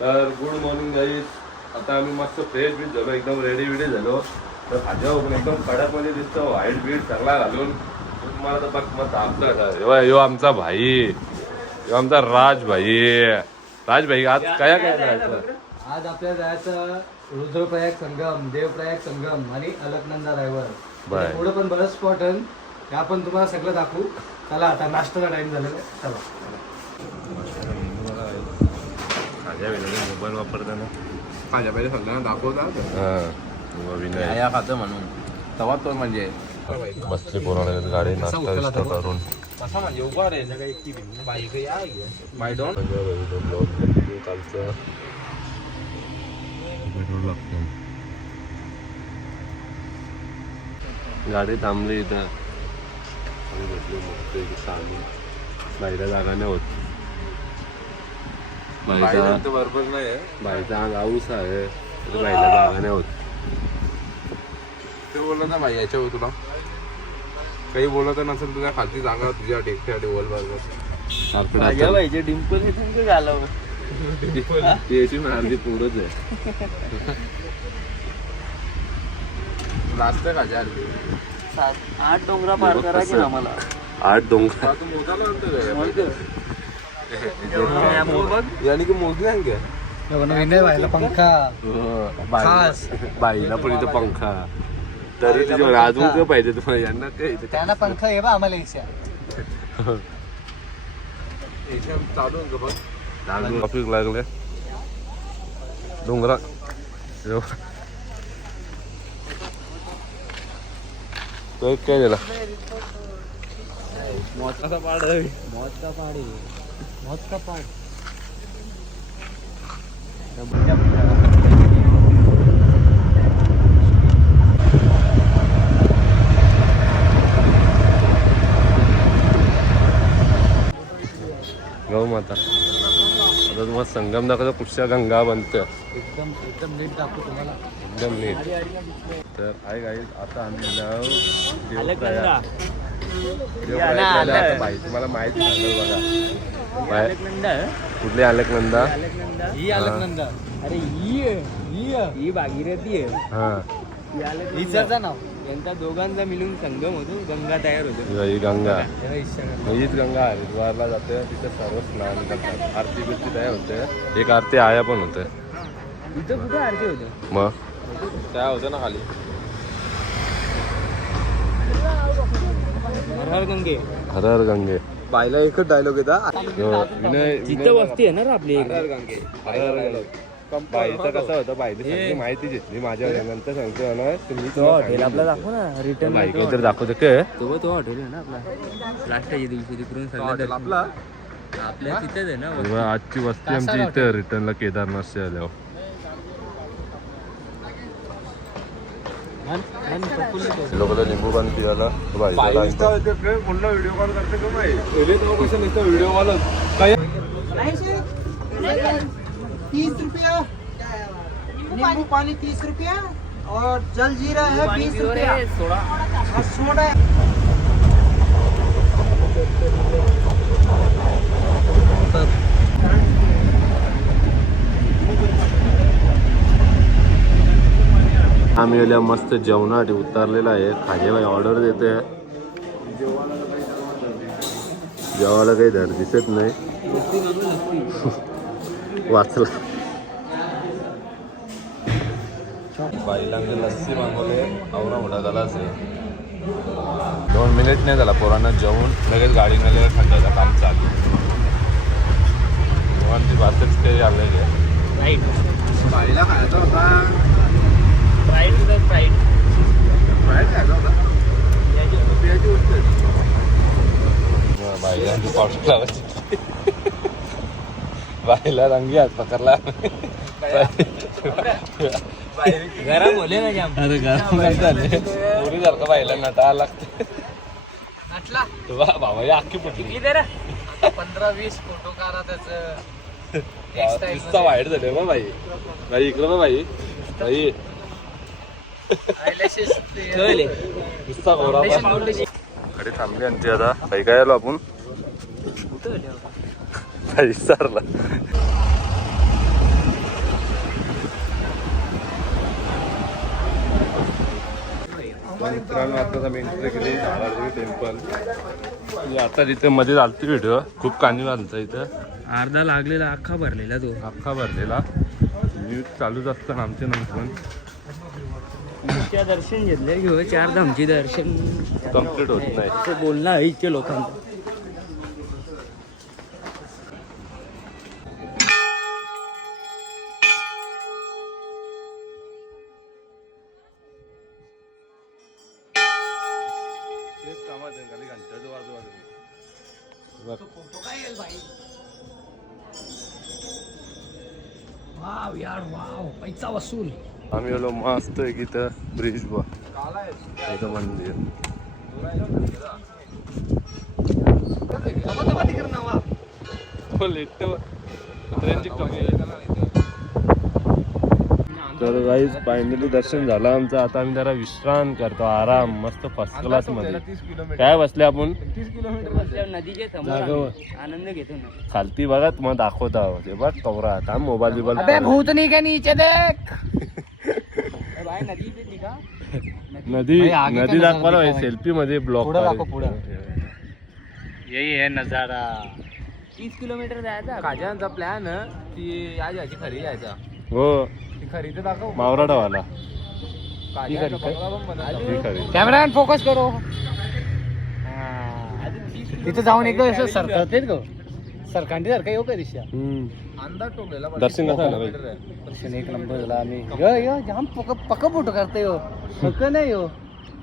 तर good morning guys. आता आम्ही मस्त फ्रेश बीच झालो, एकदम रेडी बिडी झालो. तर भाज्या पण एकदम कडक मध्ये दिसतो, व्हाईट बीट सगळा घालून. तुम्हाला तर बघ मस्त आपला यो आमचा भाई, यो आमचा राज भाई. राज भाई आज काय काय जायचं? आज आपल्याला जायचं रुद्रप्रयाग संगम, देवप्रयाग संगम आणि अलकनंदा रायवर. पुढे पण बरंच स्पॉट आहे, ते आपण तुम्हाला सगळं दाखवू. चला आता नाश्त्याचा टाइम झालेला आहे, चला. मोबाईल वापरताना माझ्या पहिले सगळ्यांना दाखवतात विनय खातं म्हणून तवा तो म्हणजे बसली पोराला गाडी नाश्ता विस्ता करून कसा म्हणजे उभा रे बाईक या बाय डोंट कालचं पेट्रोल लागतं. गाडी थांबली इथं भेटली मस्त बाईला जागा नाही होत. बरोबर नाही बाईचा अंग आऊस आहे, बाईला जागा नाही होत. ते बोललं ना भाई याच्यावर तुला काही बोलत नसेल तुझ्या खालची जागा तुझ्या टेकच्या टेबल बरोबर पाहिजे डिंपल हे झालं याची अर्धी पोरच आहे. जास्त खायच्या 8 डोंगरा पार करा की आम्हाला. 8 डोंगर यानी की मोजले आहे का विनय व्हायला पंखा खास. बाईला पण इथं पंखा, तरी तुझ्या अजून काय पाहिजे तुम्हाला? यांना काय त्यांना पंखा आहे बा, आम्हाला इच्छा चालू आहे बघ. ट्रॉफिक लागले डोंगरा. तो काय दिला मोठा पाड मौत का पाड. गौ माता. आता तुम्हाला संगम दाखवतो, कुठच्या गंगा बनतं एकदम नीट दाखवू तुम्हाला, एकदम नीट. तर आहे गाईज, आता आम्ही जाऊ देवप्रयाग. आता बाई तुम्हाला माहिती सांगेल बघा. कुठली अलकनंदा? ही अलकनंदा. अरे ही भागीरथी आहे. हा हिचं नाव. यांचा दोघांचा मिळून संगम होतो, गंगा तयार होतो. ही गंगा, हीच गंगा हरिद्वारला जाते. तिथे सर्व स्नान करतात, आरती बिरती तयार होते. एक आरती आया पण होते. इथं कुठे आरती होते मग त्या होतं ना खाली हर हर गंगे. हर हर गंगे. बायला एकच डायलॉग येतात विनय तिथं वस्ती आहे ना रे आपली. गंगे बाईचं कसं होतं, बाईने सगळी माहिती घेतली माझ्या नंतर सांगतो ना तुम्ही. हॉटेल आपला दाखव ना, रिटर्न बाईक तर दाखवतो काय तो हॉटेल आहे ना आपला, लास्टच्या दिवशी तिकडून सगळं आपला आपल्या तिथेच आहे ना. आजची वस्ती आमची इथे रिटर्नला केदारनाथच्या आल्यावर. लोकांना लिंबू पाणी पियाला पुन्हा व्हिडिओ कॉल करते का माहिती व्हिडिओ कॉल काय 30 रुपया नींबू पानी 30 रुपया और जल जीरा है 20 रुपया और सोडा. आम्ही आल्या मस्त जेवणासाठी उतरलेला आहे. खाजेबाई ऑर्डर देते. जेवायला काही धड दिसत नाही. वाचला बाईला लस्सी मागवले. आवरा मोठा गलास आहे. 2 मिनिट नाही झाला पोरांना जेवून लगेच गाडी नेले. थंडाचं काम चालू. ती भातच काही आले गे बाईला खायचा होता. बाईला पावडर लावायची. बाईला रंगी हात पकडला. गरम होले ना जाम. अरे गरम झाले पुरी सारखं बाईला नटा लागते. बाबा ही अख्खी पटली. 15-20 फोटो काढा त्याचं. नुसता वाईट झाले बा बाई. बाई इकडं बा बाई. बाई नुसता घोडा गाडी थांबली आणखी. आता काही काय आलो आपण काही विचारला. मित्रांनो आता आम्ही एंट्री केली धारादेवी टेम्पल. आता तिथे मध्ये चालते व्हिडिओ खूप कानी घालतं इथं. अर्धा लागलेला अख्खा भरलेला तो. अख्खा भरलेला न्यूज चालूच असतं आमचे नंतर दर्शन घेतले घेऊ 4 धामचे दर्शन कम्प्लीट होत नाही. असं बोलणं आहे इतके लोकांचं. तेच कामात आहे खाली घंट्याचं वाजवायचं. वाव यार वाव पैसा वसूल. आम्ही आलो मस्त आहे की इथं ब्रिज बघ इथं मंदिर. तर गाईज फायनली दर्शन झालं आमचं. आता आम्ही जरा विश्रांत करतो आराम मस्त फर्स्ट क्लास मध्ये. काय बसले आपण नदीच्या समोर आनंद घेतो ना. खालती बघा मग दाखवत आहोत हे बघ कवरा आता मोबाईल बिबाईल. अबे भूत नहीं के नीचे देख. भाई नदी पे दिखा. नदी भाई, आगे नदी का दाखवा नजारा सेल्फी मध्ये ब्लॉग पुढं दाखव, पुढं. यही है नजारा. 30 किलोमीटर जायचा. काजांचा प्लॅन की आज याची खरी यायचा. हो ती खरी तर दाखव. मावराडावाला काजांचा बंगला पण बनवला. ठीक आहे. कॅमेरामॅन फोकस करो. तिथे जाऊन एकदा असं सरकतेच ग सरकांडी सारखं येऊ का दिशा. अंदाज टोकलेला दर्शन कसं झालं बाई? दर्शन एक नंबर झाला. आम्ही यो जाम पक्का फोटो करते हो. पक्क नाही हो.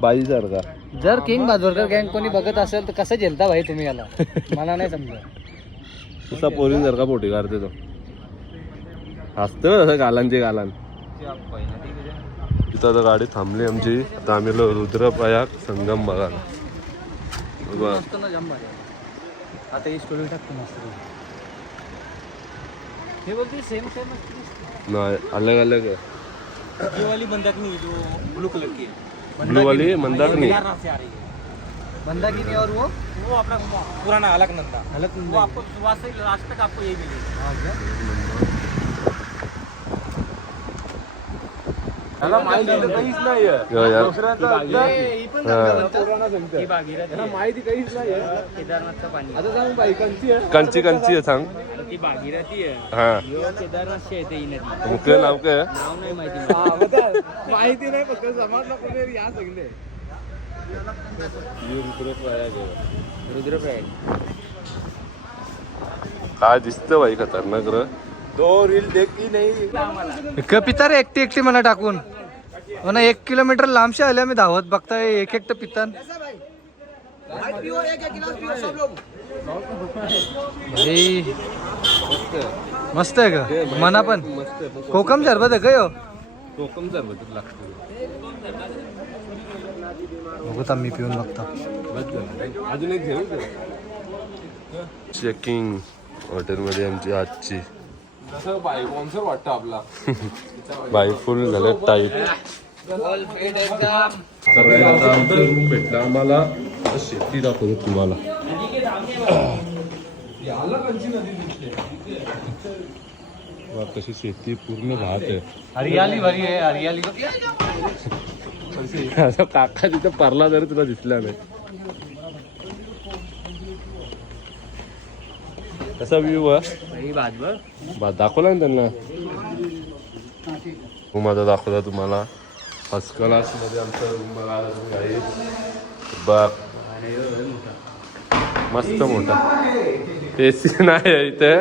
बाई सारखा. जर किंग बाजोरकर गँग कोणी बघत असेल तर कसं झेलता भाई तुम्ही याला मला नाही समजा. तुझा पोरीन सारखा पोटी काढते तो. हसते ना तसं गालांचे गालान. तिथं आता गाडी थांबली आमची. आता आम्ही आलो रुद्रप्रयाग संगम बघायला. आता ही स्टोरी टाकतो मस्त. हे बोलते सेम सेम नाही अलग अलग है. ये वाली मंदाकिनी जो ब्लू कलर की ब्लू वाली मंदाकिनी. से आ रही है मंदाकिनी. और वो अपना पुराना अलकनंदा. वो आपको सुबह से लास्ट तक आपको यही मिलेगा. त्याला माहिती तर काहीच नाहीये. ही भागीरथी त्याला माहिती काहीच नाहीये. केदारनाथचं पाणी. आता सांग बाई कंची आहे. कंची कंची आहे सांग. ती भागीरथी आहे. हा यो केदारनाथची आहे ही नदी. मुख्य नाव काय आहे? नाव नाही माहिती हा, बघा. माहिती नाही फक्त समाजला कोणी या सगळे. रुद्रप्रयाग. काय दिसतं बाई खतरनाक र. तो रील देखी नाही. पिता रे एकटी मला टाकून हो ना. 1 किलोमीटर लांबशे आल्या मी धावत बघताय एक एकटं पितान. मस्त आहे का मना पण. कोकम सरबत आहे का यो. कोकम सरबत लागतं. बघू मी पिऊन बघतो. अजून एक घेऊ. चेकिंग हॉटेलमध्ये आमची आजची जसं बाई स्पॉन्सर वाटतं आपला. बाई फुल झालं टाईट. तर आता आमचं रूम भेटलं आम्हाला. आता शेती दाखवतो तुम्हाला. वा, कशी शेती पूर्ण भात आहे. हरियाली भरी आहे हरियाली. आता काका तिथं परला तरी तुला दिसला नाही. कसा व्ह्यू आहे दाखवला ना त्यांना. रूम आता दाखवला तुम्हाला. फर्स्ट क्लास मध्ये आमचा रूम बघायला काही बघ मस्त मोठा. एसी नाही आहे इथे.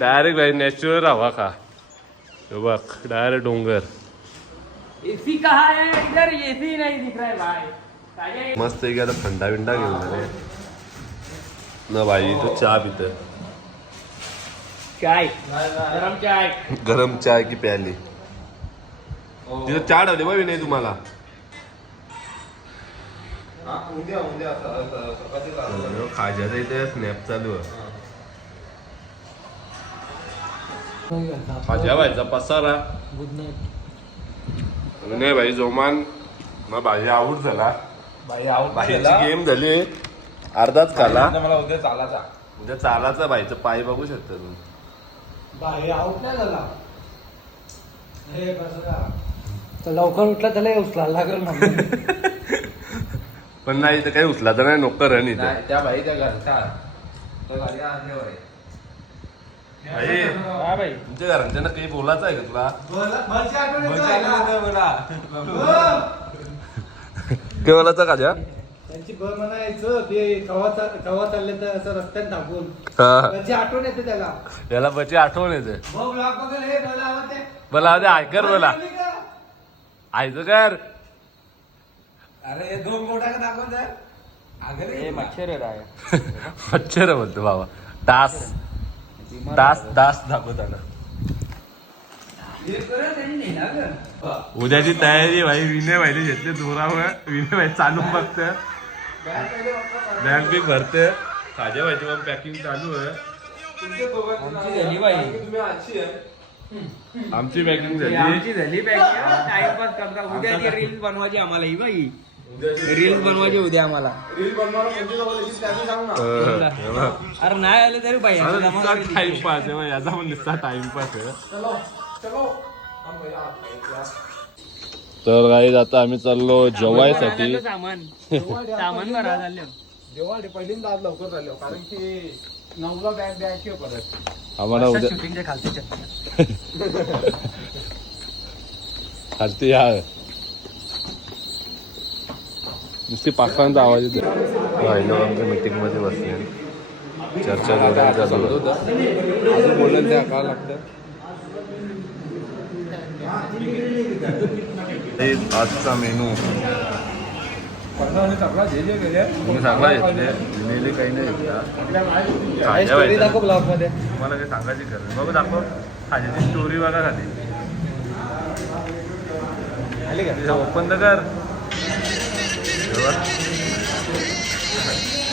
डायरेक्ट भाई नॅचरल हवा खा. हे बघ डायरेक्ट डोंगर. एसी कहाँ है इधर. एसी नहीं दिख रहा है भाई. मस्त आहे की आता थंडा बिंडा घेऊन रे ना बाई. तो चहा पिते. चाय गरम चाय. गरम चाय की प्याली. तिथं चहा ठेवली बाई नाही तुम्हाला. खाज्याचा इथे स्नॅप चालू आहे. खाज्या व्हायचा पसारा नाही भाई. जोमान मग भाजी आऊट झाला. भाईची गेम झाली. अर्धाच खाला. मला उद्या चालाचा. उद्या चालाचा भाईचं पाय बघू शकता तुम्ही. तर लवकर उठला त्याला उचला लागेल म्हणून. पण नाही तर काही उचला तर नाही नोकर आहे नाही नाही, त्या भाईच्या घरचा तो गाडी आणल्यावर आहे. भाई तुमच्या घरांच्या काही बोलायचं आहे का तुला ते बोलायचं का ज्या त्यांची म्हणायचं ते कवा चालले तर असं रस्त्यात टाकून त्याची आठवण येते त्याला. याला बची आठवण येते भाऊ ब्लॉग बघेल हे मला आवडते. मला आधी ऐकर बोला ऐकू कर. अरे 2 मोठा का दाखवत आहे? अगं मच्छर बोलतो बाबा. डास दाखवताना उद्याची तयारी भाई. विनय भाईने घेतले जोरावर. विनय भाई चालून बघते बॅग बिग भरते. ताज्या भाईची पण पॅकिंग चालू आहे. आमची पॅकिंग झाली. टाइमपास करता उद्या ती रील्स बनवायची आम्हाला ही बाई. रील्स बनवायची उद्या आम्हाला. अरे नाही आले तरी बाई टाइमपास आहे याचा पण नुसता टाइमपास आहे. तर काही आता आम्ही चाललो जेवायसाठी. सामान भरा झालं. जेव्हा पहिल्यांदा आज लवकर झालो कारण की 9ला बॅग द्यायची परत. आम्हाला उद्या शूटिंगच्या खालतीच्या खालती या नुसती पाखरांचा आवाज येतो. आमच्या मीटिंग मध्ये बसले चर्चा करायला चालू होतं. अजून बोललं त्या का लागतं. आजचा मेनू सगळा जे जे गेले तुम्ही सांगा घेतले विनेले काही नाही घेतला. स्टोरी दाखव ब्लॉग मध्ये. तुम्हाला काही सांगायची गरज बघ दाखव. खाण्याची स्टोरी बघा खाली आली का ओपन तर कर.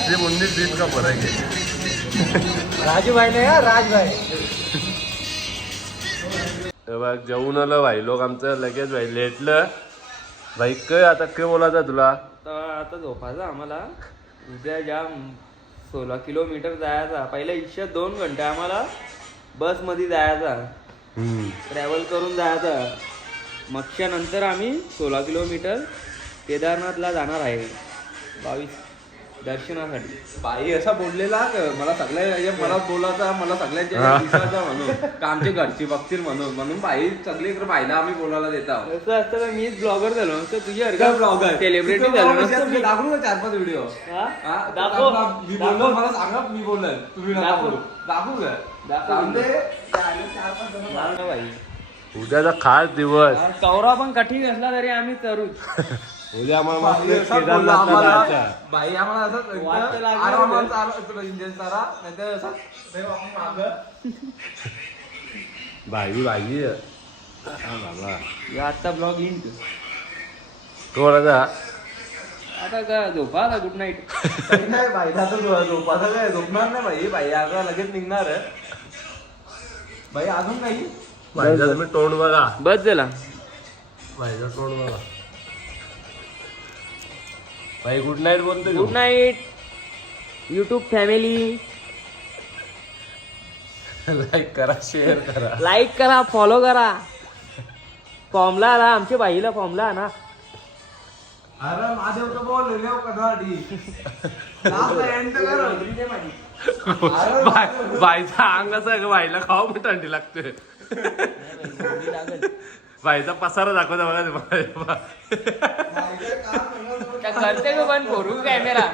ते मुंडी बीच का फरक आहे. राजूभाई नाही हा राजभाई. बघ जेवून आलं भाई लोक आमचं लगेच भाई लेटलं. भाई काय आता काय बोलायचं तुला. आता झोपायचं आम्हाला. उद्या जाम 16 किलोमीटर जायचा. पहिल्या इच्छा 2 घंटे आम्हाला बस मध्ये जायचा. ट्रॅव्हल करून जायचा. मगच्या नंतर आम्ही 16 किलोमीटर केदारनाथला जाणार आहे 22 दर्शनासाठी. बाई असा बोललेला मला सगळ्या मला बोलायचा मला सगळ्यांच्या दिसायचा म्हणून का आमच्या घरची बघतील म्हणून बाई सगळी इकडे बाईला आम्ही बोलायला देत आहोत. असं असतं तर मीच ब्लॉगर झालो नसतं. तुझ्या ब्लॉगर सेलिब्रिटी झालो नसतं. दाखवू का 4-5 व्हिडिओ. दाखव. मी बोललो मला सांगा मी बोलल तुम्ही दाखवू का बाई उद्याचा खास दिवस. कवरा पण कठीण असला तरी आम्ही करू. उद्या आम्हाला मस्त असं बोललं केदारनाथला आम्हाला. जायचं. बाई आम्हाला असं वाटतं लागलं आरामात चालू इंजिन सारा नाहीतर असं नाही आपण मागं. भाई बाबा आजचा ब्लॉग येईन तो बोलायचा आता का झोपा आता गुड नाईट. काय बाईला तर झोपायचं काय झोपणार नाही बाई. बाई अगं लगेच निघणार आहे. बाई अजून काही भाईचा तुम्ही तोंड बघा. बस झाला. भाईचा तोंड बघा. भाई गुड नाईट बोलतो. Good night YouTube family. Like करा शेअर करा. लाईक करा फॉलो करा. फॉर्मला आला आमच्या बाईला फॉर्मला आणा. अरे माझ्या तर बोल लेव कधी बाईचा अंग असं आहे, बाईला खाऊ पण थंडी लागते. बाईचा पसारा दाखवता बघा. करते पण फोरू कॅमेरा